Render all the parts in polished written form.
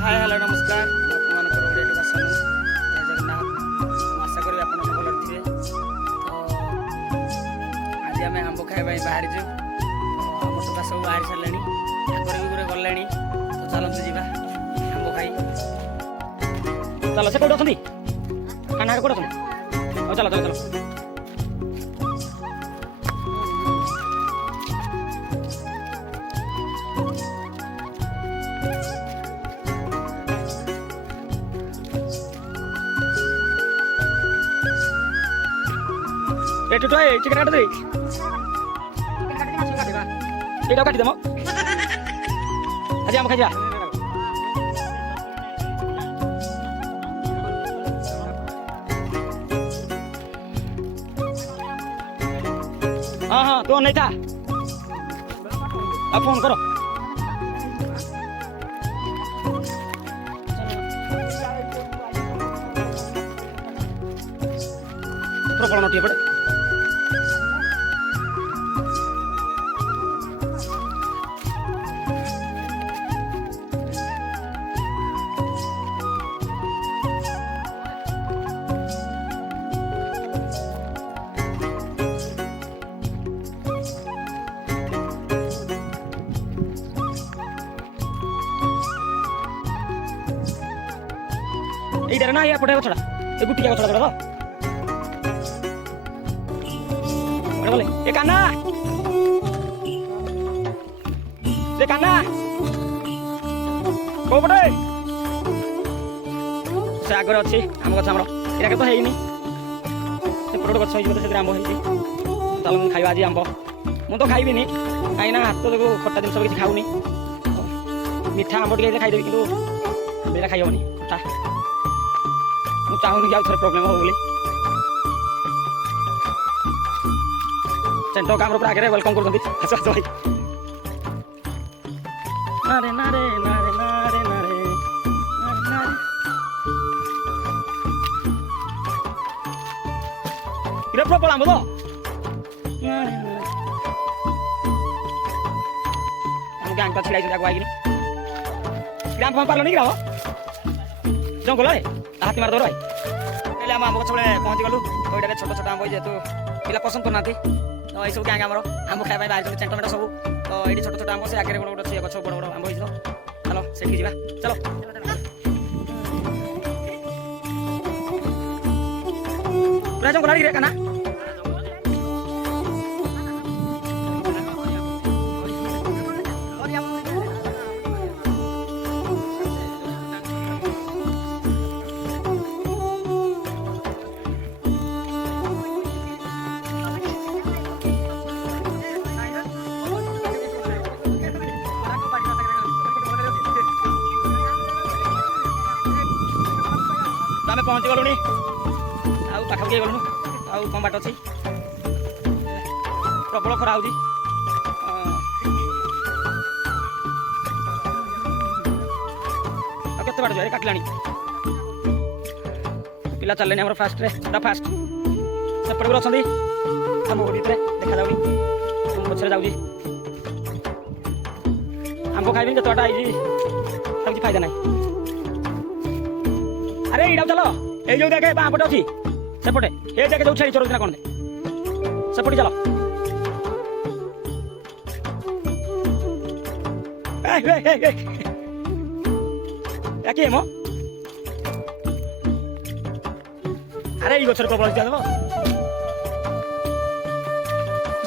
Hi hello नमस्कार आपको ओडिया टोका सानू जय जगन्नाथ आशा करी आप भल थे तो आज आम आंब खाଇବା बाहर जो आम टोका सब बाहर सारे आगर भी गोटे गले तो चलते जावा आंब खाई चलो से कौट अच्छी खाना कौट अच्छा चलो चलो चलो टुटु चिकेन काट दे ये काटी दम आज आम खाई हाँ हाँ तो नहीं था अब फोन करो प्रॉब्लम होती है बड़े ना या पटे गछड़ा ए गुटी गछड़ा गड़ा तो बोले ए काना को पटे से आगर अछि हम गछ हमरो एरा के तो हेइनी से पटो गछ होई से आंब हेइची ताल हम खाइबा आज आंब मु तो खाइबिनी काई ना हाथ तो खट्टा दिन सब किछ खाउनी मीठा आंब टिके खाइ देबी किंतु बेरा खाइ होनी खट्टा चाहूनी कि थे प्रोब्लेम हो बोली सेंटर काम आगे वेलकम कर आस आस भाई नारे नारे नारे नारे नारे नारे इरा प्रॉब्लेम आम तो हम गैंग का छिड़ाई जाको आइगिनी ग्राम फॉर्म पारलो नहीं गिरा जंगल रे हाथी मार दो भाई पहले आम गछ बड़े पहुँची गलु तो ये छोट छोट आंब जेहतु पिला पसंद करना तो ये सब गैंग आम आंब खाଇବା बाहर चेंटमेट सब तो ये छोट छोट आंब से आगे गोटे गोटे गछ बड़ बड़ आंब हो चलो से जा चलो पूरा जंगल रे काना आम पहुँची गलुनी आउ पाखापाखि गलुनु आउ कम बाट अच्छी प्रबल खरा हो केते बाट जाए काटलानी पिला चलने आम फास्ट फास्ट सेपटे भी अच्छा आम भितर देखा जाऊनी पछे जाऊँगी आंब खाइबी जो बाटा आई किसी फायदा ना अरे इड़ा चलो ये जो देखे बापटे अच्छी सेपटे ये देखे जो छेड़ी चोर कौन सेपटे चलो क्या मो अरे ये गचर प्रबल देव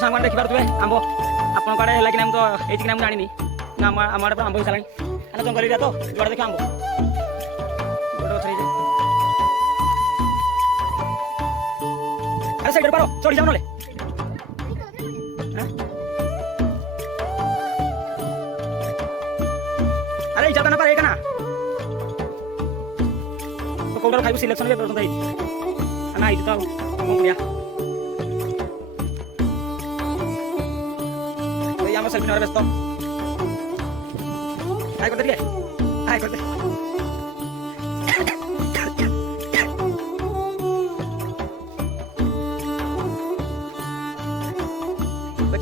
सांग देखी पारे आंब आप आड़े है कि तो ये जानी आम आड़े आंब हो सारा जंगल एरिया तो जुआड़े देखे आंब अरे साइड पारो चढ़ी जाओ ना अरे ज्यादा ना पारे ना तो कौन खाइबू सिलेक्शन के पसंद है ना आई तो कौन करिया तो ये हम सेल्फी ना व्यस्त हाय करते क्या हाय करते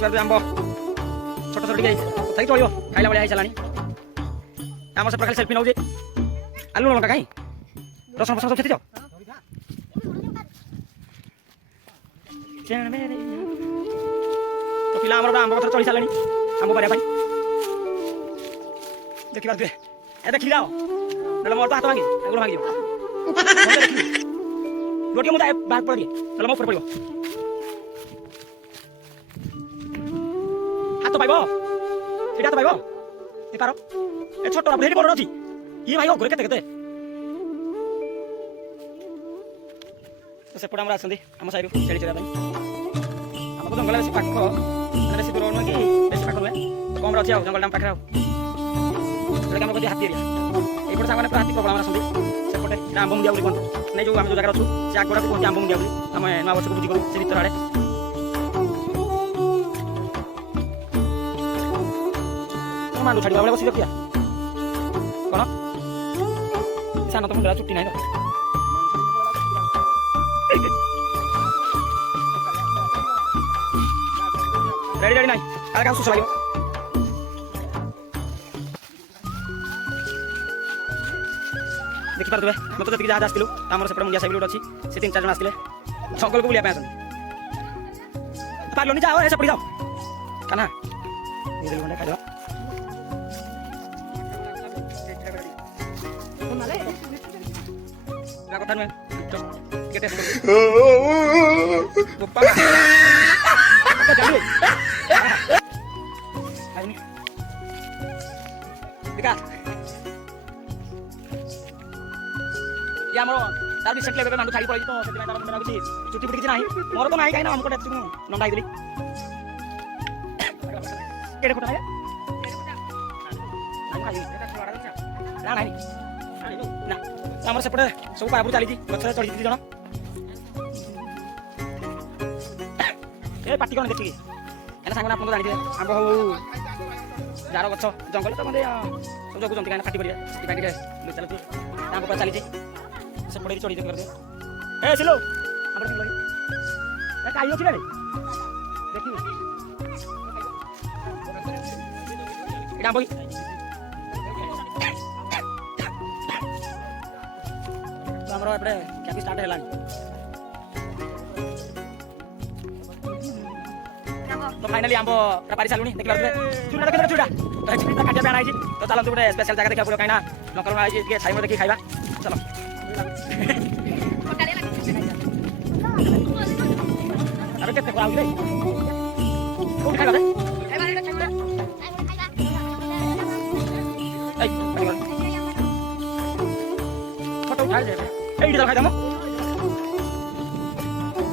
आंब छोट छोट चलो खाइला भाई सारा आम से सेल्फी नौ ଆଲୁ ଲଙ୍କା କାହିଁ ରସୁଣ ଫସୁଣ ସବୁ ଛେଚିଛ ତ ପିଲା ଆମର ଆମ୍ବ ଗଛରେ ଚଢ଼ି ସାରିଲେଣି ଆମ୍ବ ପାରିବା ପାଇଁ ଦେଖିପାରୁଥିବେ ଏ ଦେଖିଲି ଯାଅ ନହେଲେ ମୋର ତ ହାତ ଭାଙ୍ଗି ଗୋଡ଼ ଭାଙ୍ଗିଯିବ ଟିକେ ମୁଁ ଯାଏ ବାହାର ପଡ଼ିଏ ନହେଲେ ମୋ ଉପରେ ପଡ଼ିବ ହାତ ପାଇବ ସେଇଟା ହାତ ପାଇବ ଏ ପାର ଏ ଛୋଟ ହେଠି ବଡ଼ ଅଛି ଇଏ ଭାଇ ଅଘରେ କେତେ କେତେ ସେପଟେ ଆମର ଆସନ୍ତି ଆମ ସାହିରୁ ଛେଳି ଚରିବା ପାଇଁ ଆମକୁ ଜଙ୍ଗଲ ବେଶୀ ପାଖ ବେଶୀ ଦୂର ନୁହେଁ କି ବେଶୀ ପାଖ ନୁହେଁ କମ୍ରେ ଅଛି ଆଉ ଜଙ୍ଗଲଟା ଆମ ପାଖରେ ଆଉ ଯେଉଁଟାକି ଆମର କହନ୍ତି ହାତୀ ଏରିଆ ଏଇପଟେ ସାଙ୍ଗମାନେ ପୁରା ହାତୀ ପ୍ରବଳ ଆମର ଆସନ୍ତି ସେପଟେ ଆମ୍ବ ମୁଣ୍ଡିଆ ବୋଲି କୁହନ୍ତି ନାଇଁ ଯେଉଁ ଆମେ ଯେଉଁ ଜାଗାରେ ଅଛୁ ସେ ଆଗକୁ କୁହନ୍ତି ଆମ୍ବ ମୁଣ୍ଡିଆ ବୋଲି ଆମେ ନୂଆ ବର୍ଷକୁ ବୁଝି କରୁ ସେ ଭିତର ଆଡ଼େ ମାଣ୍ଡୁ ଛାଡ଼ିବା ବେଳେ ବସି ଦେଖିଆ କ'ଣ ସାନ ତ ମୁଣ୍ଡରେ ଚୁଟି ନାହିଁ ତ ରେଡ଼ି ରେଡ଼ି ନାହିଁ କାଳେ କାହାକୁ ଶୋଷ ଲାଗିବ ଦେଖିପାରୁଥିବେ ମୋତେ ଯେତିକି ଯାହା ଆସିଥିଲୁ ଆମର ସେପଟେ ମୁଣ୍ଡିଆ ସାହି ଗୋଟେ ଅଛି ସେ 3-4 ଜଣ ଆସିଥିଲେ ଜଙ୍ଗଲକୁ ବୁଲିବା ପାଇଁ ଆସନ୍ତି ପାରିଲନି ଯାଅ ଏ ସେପଟେ ଯାଅ କାନା ଖଣ୍ଡେ ଖାଇଦେବା କଥା ନୁହେଁ ଟିକେ ଟେଷ୍ଟ ଆମର ତାର ରିସେଣ୍ଟଲି ଏବେ ମାଣ୍ଡୁ ଛାଡ଼ି ପଳେଇଛି ତ ସେଥିପାଇଁ ତାର ମୁଣ୍ଡ ଲାଗୁଛି ଚୁଟି ଫୁଟି କିଛି ନାହିଁ ମୋର ତ ନାହିଁ କାହିଁକି ନା ଆମକୁ ଏତେ ନଣ୍ଡା ହେଇଥିଲି କେଡ଼େ ଖଟା ନା ନାହିଁ ନା ଆମର ସେପଟେ ସବୁ ପାରାପୁର ଚାଲିଛି ଗଛରେ ଚଢ଼ିଛି 2 ଜଣ ଏ ପାଟି କ'ଣ ଦେଖିକି ଏନା ସାଙ୍ଗମାନେ ଆପଣ ତ ଜାଣିଥିବେ ଆମ୍ବ ହଉ ଯାହାର ଗଛ ଜଙ୍ଗଲ ତ ମୋତେ ସବୁ ଜଗୁଛନ୍ତି କାହିଁକିନା ପାଟି କରିବେ ସେଥିପାଇଁ ଟିକେ ଚାଲୁଛି ଆମ୍ବ ପୁରା ଚାଲିଛି ସେପଟେ ଚଢ଼ି ଦେଖିପାରୁଥିବେ ଏ ସିଲୋ ଆମର ଏ କାଇ ଅଛି ରେ ଦେଖିବି ଏଇଟା ଆମ୍ବ ଆମର ଏପଟେ କ୍ୟାମ୍ପ ଷ୍ଟାର୍ଟ ହେଲାଣି ତ ଫାଇନାଲି ଆମ୍ବ ପାରି ସାରିଲୁଣି ଦେଖିପାରୁଥିବେ ଚୁଡ଼ା ଦେଖିଦେବେ ଚୁଡ଼ା କାଟିବା ପାଇଁ ଆଣାଇଛି ତ ଚାଲନ୍ତୁ ଗୋଟେ ସ୍ପେଶାଲ ଜାଗା ଦେଖିବାକୁ ପଡ଼ିବ କାହିଁକିନା ଲଙ୍କା ଲଙ୍କା ହେଇଛି ଟିକେ ଛାଇ ଦେଖିକି ଖାଇବା ଚାଲ ଆରେ କେତେ ଖରା ହଉଛି କୋଉଠି ଖାଇବା ଫଟୋ ଉଠାଇ ଦେ এইটি চাল খাই দাম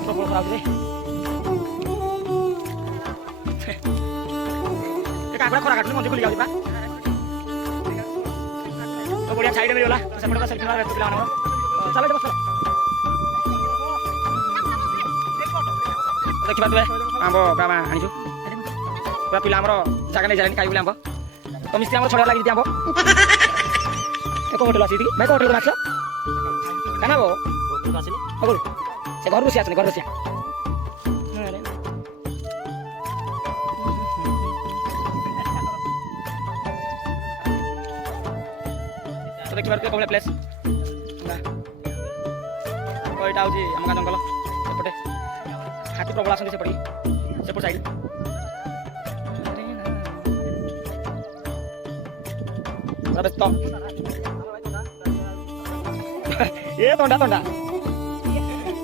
প্রবল খরা হচ্ছে কাকড়া খরা কাটুনি মঞ্জি খুলি যাଉଛି তো বড়িয়া সাইডে মিলিগলা সেপଟେ সেলফি ନେବା ବ୍ୟସ୍ତ ପିଲାମାନଙ୍କର ଚାଲ ଏଠି ବସ ଦେଖିପାରୁଥିବେ ଆମ୍ବ ପୁରା ଆଣିଛୁ ପୁରା ପିଲା ଆମର ଜାଗା ନେଇ ଯାଏନି ଖାଇବୁ ବୋଲି ଆମ୍ବ ତ ମିସ୍ତ୍ରୀ ଆମର ଛଡ଼ିଆ ଲାଗିଛି ଆମ୍ବ ଏକ ହୋଟେଲ ଅଛି ଭାଇ କେଉଁ ହୋଟେଲ ମାଛ କାନା ବୋ ସେ ଘରୁ ରୋଷେଇ ଆସୁନି ଘରୁ ରୋଷେଇଆ ତ ଦେଖିପାରୁଥିବେ କୋଉ ପ୍ଲେସ୍ ତ ଏଇଟା ହେଉଛି ଆମ ଗାଁ ଜଙ୍ଗଲ ସେପଟେ ହାତୀ ପ୍ରବଳ ଆସନ୍ତି ସେପଟେ ସାଇଡ୍ ବ୍ୟସ୍ତ ଏ ଥଣ୍ଡା ଥଣ୍ଡା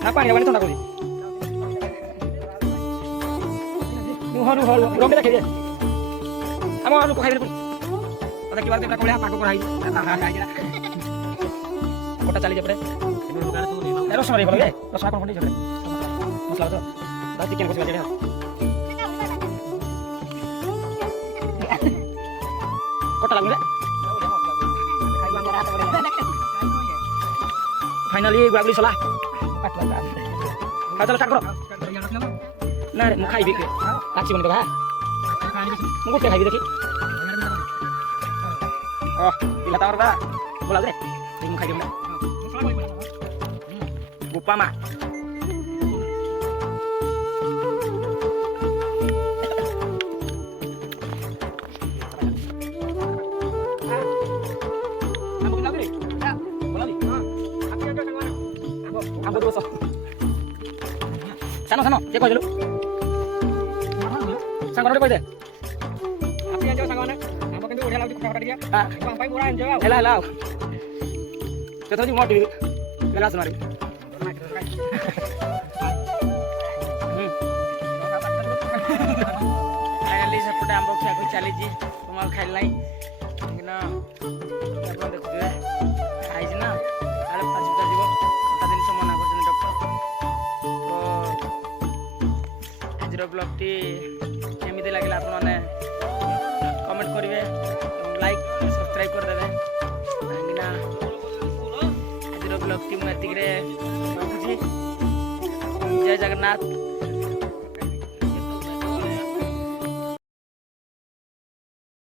ନା ପାଣି ଥଣ୍ଡା କରୁଛି ରଙ୍ଗେ ଦେଖେଇ ଆମ ଲୋକ ଖାଇବେ ଦେଖିପାରୁଥିବେ କୋଳିଆ ପାଗ କରାହେଇଛି ଗୋଟା ଚାଲିଛି ଏପଟେ ରସୁଣ ରସୁଣ କ'ଣ ପଡ଼ିଛି ମସଲା ଚିକେନ୍ କଷିବା ସେଇଟା କଟା ଲାଗୁନି फाइनाली गुआगुली सला चलो स्टार्ट करो ना रे मु खाइबी आछि बनि देखा मु गोटे खाइबी देखि ओ इला तावर बा बोला रे मु खाइबी ना गोपा मा ଆମ୍ବ ଦୋଷ ସାନ ସାନ କିଏ କହିଦେଲୁ ସାଙ୍ଗରେ କହିଦେ আপনি আনજો সাଙ୍ଗମାନେ আম্ব কিন্তু বঢ়িয়া লাগুଛି ଖଟା ଖଟା ଟିକେ ଆମ ପାଇଁ ପୁରା ଏନ୍ଜୟ ଆଉ ହେଲା ହେଲା ଆଉ କେତେ ହେଉଛି ମୋ ଟିଭି ହେଲା ସୁନାରୀ ଫାଇନାଲି ସେପଟେ ଆମ୍ବ ଖିଆଖୁଇ ଚାଲିଛି ମୁଁ ଆଉ ଖାଇଲି ନାହିଁ କାହିଁକିନା ଆପଣ ଦେଖୁଥିବେ ଖାଇଛି ନା କାଳେ ପାଚିପୁଚା ଯିବ ଖଟା ଜିନିଷ ମନା କରୁଛନ୍ତି ଡକ୍ଟର ତ ଆଜିର ବ୍ଲଗ୍ଟି କେମିତି ଲାଗିଲା ଆପଣମାନେ କମେଣ୍ଟ କରିବେ ଏବଂ ଲାଇକ୍ ସବସ୍କ୍ରାଇବ୍ କରିଦେବେ କାହିଁକିନା ଆଜିର ବ୍ଲଗ୍ଟି ମୁଁ ଏତିକିରେ ରଖୁଛି ଜୟ ଜଗନ୍ନାଥ।